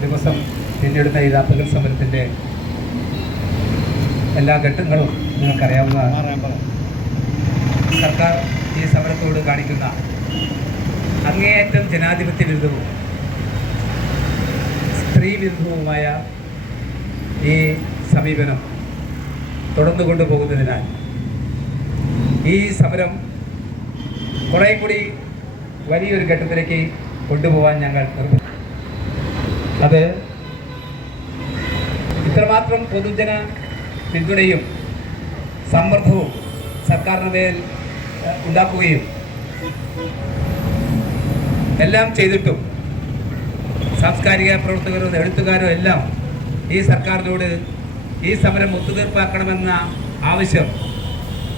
ദിവസം പിന്നിടുന്ന ഈ രാപ്പകൽ സമരത്തിന്റെ എല്ലാ ഘട്ടങ്ങളും നിങ്ങൾക്കറിയാവുന്നതാണ് സർക്കാർ ഈ സമരത്തോട് കാണിക്കുന്ന അങ്ങേയറ്റം ജനാധിപത്യ വിരുദ്ധവും സ്ത്രീ വിരുദ്ധവുമായ ഈ സമീപനം തുടർന്നു കൊണ്ടുപോകുന്നതിനാൽ ഈ സമരം കുറേ കൂടി വലിയൊരു ഘട്ടത്തിലേക്ക് കൊണ്ടുപോകാൻ ഞങ്ങൾ നിർബന്ധ അത്. ഇത്രമാത്രം പൊതുജന പിന്തുണയും സമ്മർദ്ദവും സർക്കാരിന് മേൽ ഉണ്ടാക്കുകയും എല്ലാം ചെയ്തിട്ടും സാംസ്കാരിക പ്രവർത്തകരും എഴുത്തുകാരും എല്ലാം ഈ സർക്കാരിനോട് ഈ സമരം ഒത്തുതീർപ്പാക്കണമെന്ന ആവശ്യം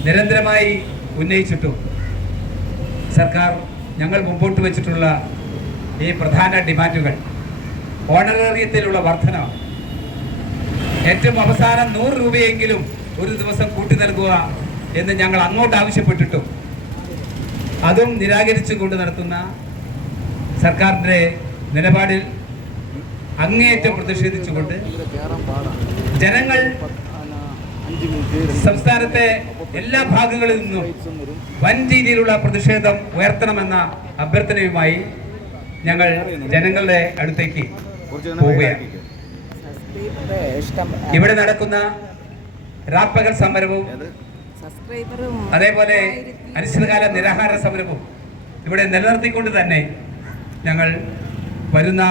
നിരന്തരമായി ഉന്നയിച്ചിട്ടും സർക്കാർ ഞങ്ങൾ മുമ്പോട്ട് വച്ചിട്ടുള്ള ഈ പ്രധാന ഡിമാൻഡുകൾ ഓണറേറിയത്തിലുള്ള വർധന ഏറ്റവും അവസാനം നൂറ് രൂപയെങ്കിലും ഒരു ദിവസം കൂട്ടി നൽകുക എന്ന് ഞങ്ങൾ അങ്ങോട്ട് ആവശ്യപ്പെട്ടിട്ടും അതും നിരാകരിച്ചുകൊണ്ട് നടത്തുന്ന സർക്കാരിന്റെ നിലപാടിൽ അങ്ങേയറ്റം പ്രതിഷേധിച്ചുകൊണ്ട് ജനങ്ങൾ സംസ്ഥാനത്തെ എല്ലാ ഭാഗങ്ങളിൽ നിന്നും വൻ രീതിയിലുള്ള പ്രതിഷേധം ഉയർത്തണമെന്ന അഭ്യർത്ഥനയുമായി ഞങ്ങൾ ജനങ്ങളുടെ അടുത്തേക്ക് പോവുകയാണ്. ഇവിടെ നടക്കുന്ന രാപ്പകൽ സമരവും സബ്സ്ക്രൈബറും അതേപോലെ അനിശ്ചിതകാല നിരാഹാര സമരവും ഇവിടെ നിലനിർത്തിക്കൊണ്ട് തന്നെ ഞങ്ങൾ വരുന്ന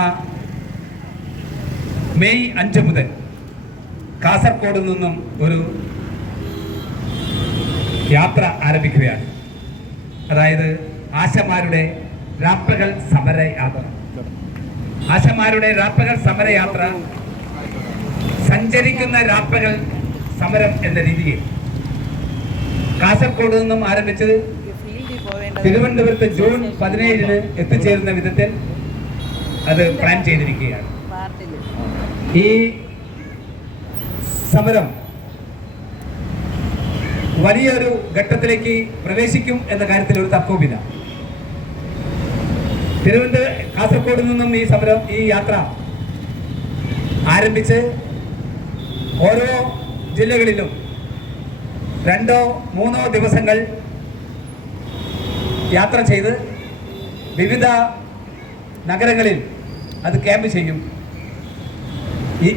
മെയ് അഞ്ച് മുതൽ കാസർഗോഡ് നിന്നും ഒരു യാത്ര ആരംഭിക്കുകയാണ്. അതായത് ആശമാരുടെ രാപ്പകൽ സമരയാത്ര ആശമാരുടെ രാപ്പകൽ സമരയാത്ര സഞ്ചരിക്കുന്ന രാപ്പകൽ സമരം എന്ന രീതിയിൽ. കാസർഗോഡ് നിന്നും ആരംഭിച്ച് ഫീൽഡിൽ പോവേണ്ടത് തിരുവനന്തപുരത്ത് ജൂൺ പതിനേഴിന് എത്തിച്ചേരുന്ന വിധത്തിൽ അത് പ്ലാൻ ചെയ്തിരിക്കുകയാണ്. ഈ സമരം വലിയൊരു ഘട്ടത്തിലേക്ക് പ്രവേശിക്കും എന്ന കാര്യത്തിൽ ഒരു തർക്കവുമില്ല. തിരുവനന്തപുരം കാസർഗോഡ് നിന്നും ഈ സമരം ഈ യാത്ര ആരംഭിച്ച് ഓരോ ജില്ലകളിലും രണ്ടോ മൂന്നോ ദിവസങ്ങൾ യാത്ര ചെയ്ത് വിവിധ നഗരങ്ങളിൽ അത് ക്യാമ്പ് ചെയ്യും.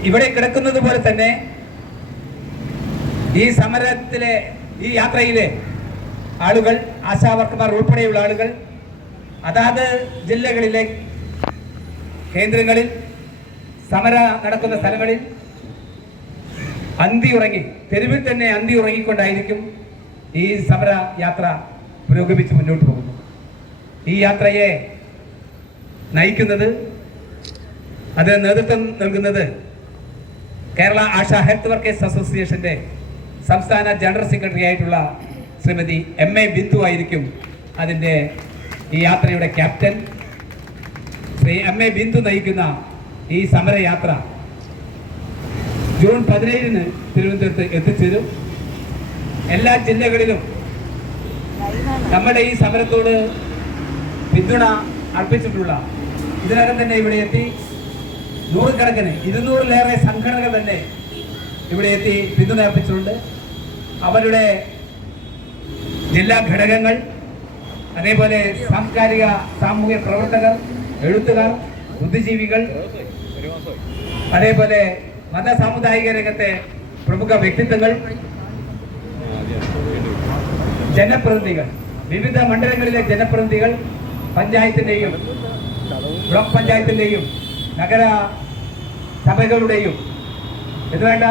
ഇവിടെ കിടക്കുന്നത് പോലെ തന്നെ ഈ സമരത്തിലെ ഈ യാത്രയിലെ ആളുകൾ ആശാവർക്കർമാർ ഉൾപ്പെടെയുള്ള ആളുകൾ അതാത് ജില്ലകളിലെ കേന്ദ്രങ്ങളിൽ സമര നടക്കുന്ന സ്ഥലങ്ങളിൽ അന്തി ഉറങ്ങി തെരുവിൽ തന്നെ അന്തി ഉറങ്ങിക്കൊണ്ടായിരിക്കും ഈ സമര യാത്ര പുരോഗമിച്ച് മുന്നോട്ട് പോകുന്നത്. ഈ യാത്രയെ നയിക്കുന്നത് അത് നേതൃത്വം നൽകുന്നത് കേരള ആശാ ഹെൽത്ത് വർക്കേഴ്സ് അസോസിയേഷന്റെ സംസ്ഥാന ജനറൽ സെക്രട്ടറി ആയിട്ടുള്ള ശ്രീമതി എം എ ബിന്ദു ആയിരിക്കും അതിന്റെ ഈ യാത്രയുടെ captain. Shri M A Bindu നയിക്കുന്ന ഈ സമരയാത്ര ജൂൺ പതിനേഴിന് തിരുവനന്തപുരത്ത് എത്തിച്ചേരും. എല്ലാ ജില്ലകളിലും നമ്മുടെ ഈ സമരത്തോട് പിന്തുണ അർപ്പിച്ചിട്ടുള്ള ഇതിനകം തന്നെ ഇവിടെ എത്തി നൂറുകണക്കിന് ഇരുന്നൂറിലേറെ സംഘടനകൾ തന്നെ ഇവിടെ എത്തി പിന്തുണ അർപ്പിച്ചിട്ടുണ്ട്. അവരുടെ ജില്ലാ ഘടകങ്ങൾ അതേപോലെ സാംസ്കാരിക സാമൂഹ്യ പ്രവർത്തകർ എഴുത്തുകാർ ബുദ്ധിജീവികൾ അതേപോലെ മത സാമുദായിക രംഗത്തെ പ്രമുഖ വ്യക്തിത്വങ്ങൾ ജനപ്രതിനിധികൾ വിവിധ മണ്ഡലങ്ങളിലെ ജനപ്രതിനിധികൾ പഞ്ചായത്തിന്റെയും ബ്ലോക്ക് പഞ്ചായത്തിന്റെയും നഗര സഭകളുടെയും ഇത് വേണ്ട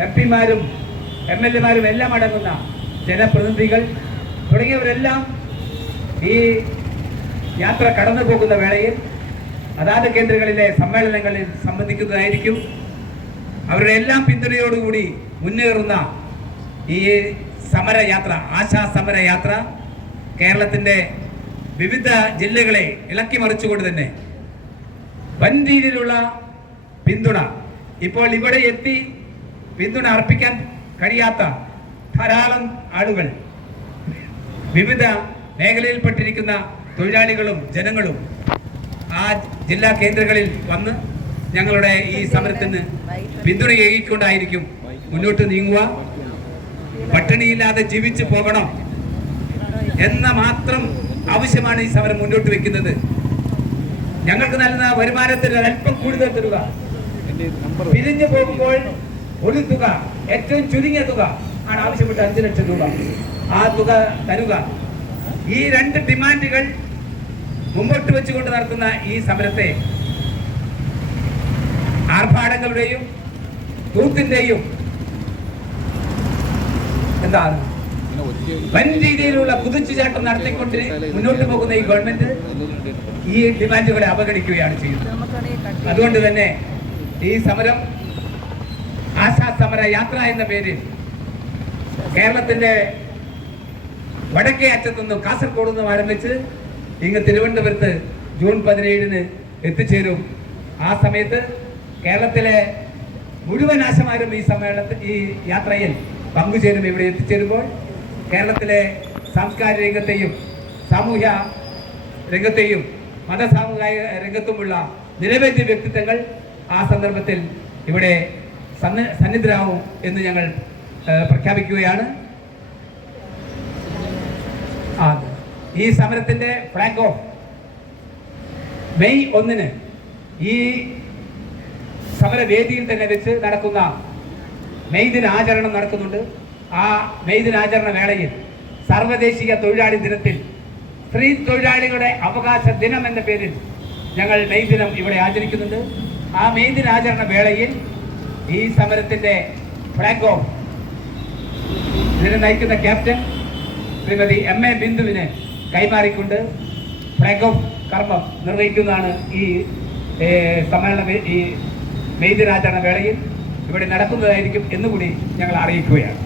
എം പിമാരും എം എൽ എമാരും എല്ലാം അടങ്ങുന്ന ജനപ്രതിനിധികൾ തുടങ്ങിയവരെല്ലാം ഈ യാത്ര കടന്നു പോകുന്ന വേളയിൽ അതാത് കേന്ദ്രങ്ങളിലെ സമ്മേളനങ്ങളിൽ സംബന്ധിക്കുന്നതായിരിക്കും. അവരുടെ എല്ലാം പിന്തുണയോടുകൂടി മുന്നേറുന്ന ഈ സമരയാത്ര ആശാ സമരയാത്ര കേരളത്തിന്റെ വിവിധ ജില്ലകളെ ഇളക്കി മറിച്ചുകൊണ്ട് തന്നെ വൻ രീതിയിലുള്ള പിന്തുണ. ഇപ്പോൾ ഇവിടെ എത്തി പിന്തുണ അർപ്പിക്കാൻ കഴിയാത്ത ധാരാളം ആളുകൾ വിവിധ മേഖലയിൽപ്പെട്ടിരിക്കുന്ന തൊഴിലാളികളും ജനങ്ങളും ആ ജില്ലാ കേന്ദ്രങ്ങളിൽ വന്ന് ഞങ്ങളുടെ ഈ സമരത്തിന് പിന്തുണ ഏകിക്കൊണ്ടായിരിക്കും മുന്നോട്ട് നീങ്ങുക. പട്ടിണിയില്ലാതെ ജീവിച്ചു പോകണം എന്ന മാത്രം ആവശ്യമാണ് ഈ സമരം മുന്നോട്ട് വെക്കുന്നത്. ഞങ്ങൾക്ക് നൽകുന്ന വരുമാനത്തിൽ അല്പം കൂടുതൽ തരുക. പിരിഞ്ഞു പോകുമ്പോൾ ഒരു തുക ഏറ്റവും ചുരുങ്ങിയ തുക ആണ് ആവശ്യപ്പെട്ട അഞ്ചു ലക്ഷം രൂപ. ആ തുക തരുക. ഈ രണ്ട് ഡിമാൻഡുകൾ മുമ്പോട്ട് വെച്ചുകൊണ്ട് നടത്തുന്ന ഈ സമരത്തെ ആർഭാടങ്ങളുടെയും തൂത്തിന്റെയും എന്താണ് വൻ രീതിയിലുള്ള കുതിച്ചുചാട്ടം നടത്തിക്കൊണ്ട് മുന്നോട്ട് പോകുന്ന ഈ ഗവൺമെന്റ് ഈ ഡിമാൻഡുകളെ അവഗണിക്കുകയാണ് ചെയ്യുന്നത്. അതുകൊണ്ട് തന്നെ ഈ സമരം ആശാ സമര യാത്ര എന്ന പേരിൽ കേരളത്തിന്റെ വടക്കേ അറ്റത്തുനിന്നും കാസർഗോഡ് നിന്നും ആരംഭിച്ച് ഇങ്ങ് തിരുവനന്തപുരത്ത് ജൂൺ പതിനേഴിന് എത്തിച്ചേരും. ആ സമയത്ത് കേരളത്തിലെ മുഴുവൻ ആശമാരും ഈ സമ്മേളനത്തിൽ ഈ യാത്രയിൽ പങ്കുചേരും. ഇവിടെ എത്തിച്ചേരുമ്പോൾ കേരളത്തിലെ സാംസ്കാരിക രംഗത്തെയും സാമൂഹ്യ രംഗത്തെയും മത സാമുദായിക രംഗത്തുമുള്ള നിരവധി വ്യക്തിത്വങ്ങൾ ആ സന്ദർഭത്തിൽ ഇവിടെ സന്ന- സന്നിധരാവും എന്ന് ഞങ്ങൾ പ്രഖ്യാപിക്കുകയാണ് ആ ഈ സമരത്തിന്റെ ഫ്ലാഗ് ഓഫ് മെയ് ഒന്നിന് ഈ സമരവേദിയിൽ തന്നെ വെച്ച് നടക്കുന്ന മെയ് ദിനാചരണം നടക്കുന്നുണ്ട്. ആ മെയ് ദിനാചരണ വേളയിൽ സർവദേശീയ തൊഴിലാളി ദിനത്തിൽ സ്ത്രീ തൊഴിലാളികളുടെ അവകാശ ദിനം എന്ന പേരിൽ ഞങ്ങൾ മെയ് ദിനം ഇവിടെ ആചരിക്കുന്നുണ്ട്. ആ മെയ് ദിനാചരണ വേളയിൽ ഈ സമരത്തിന്റെ ഫ്ലാഗ് ഓഫ് ഇതിനെ നയിക്കുന്ന ക്യാപ്റ്റൻ ശ്രീമതി എം എ ബിന്ദുവിനെ കൈമാറിക്കൊണ്ട് ഫ്ലാഗ് ഓഫ് കർമ്മം നിർവഹിക്കുന്നതാണ് ഈ സമ്മേളന ഈ മെയ്ദിനാചരണ വേളയിൽ ഇവിടെ നടക്കുന്നതായിരിക്കും എന്നുകൂടി ഞങ്ങൾ അറിയിക്കുകയാണ്.